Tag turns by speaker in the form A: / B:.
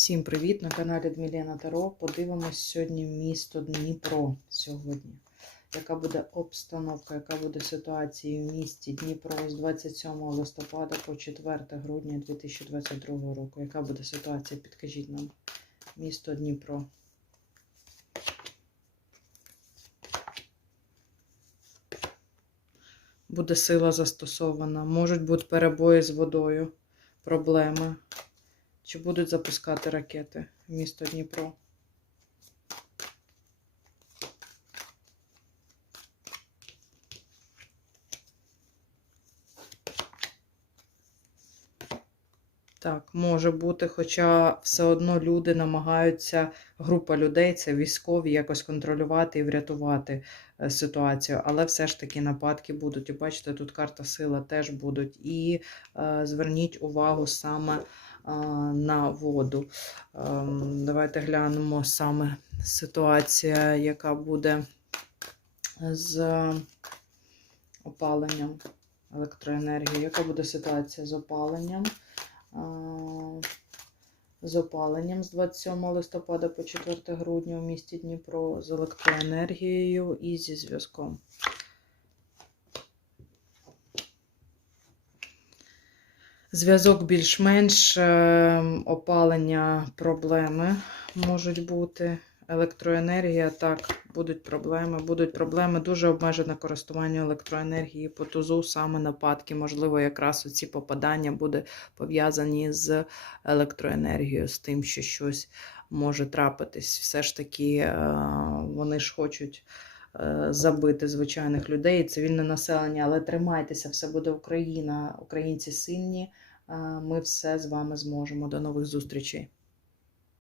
A: Всім привіт! На каналі Дмілена Таро. Подивимось сьогодні місто Дніпро сьогодні. Яка буде обстановка, яка буде ситуація в місті Дніпро з 27 листопада по 4 грудня 2022 року? Яка буде ситуація? Підкажіть нам. Місто Дніпро. Буде сила застосована. Можуть бути перебої з водою, проблеми. Чи будуть запускати ракети в місто Дніпро? Так, може бути, хоча все одно люди намагаються, група людей, це військові, якось контролювати і врятувати е, ситуацію. Але все ж таки нападки будуть. І бачите, тут карта сила теж будуть. І е, зверніть увагу саме а, на воду. Ем, Давайте глянемо саме ситуація, яка буде з опаленням електроенергії. Яка буде ситуація з опаленням? З опаленням з 27 листопада по 4 грудня у місті Дніпро з електроенергією і зі зв'язком. Зв'язок більш-менш е, опалення проблеми можуть бути. Електроенергія, так, будуть проблеми. Будуть проблеми, дуже обмежене користування електроенергії по тузу, саме нападки. Можливо, якраз оці попадання буде пов'язані з електроенергією, з тим, що щось може трапитись. Все ж таки, е, вони ж хочуть е, забити звичайних людей, цивільне населення, але тримайтеся, все буде Україна, українці сильні. Ми все з вами зможемо. До нових зустрічей.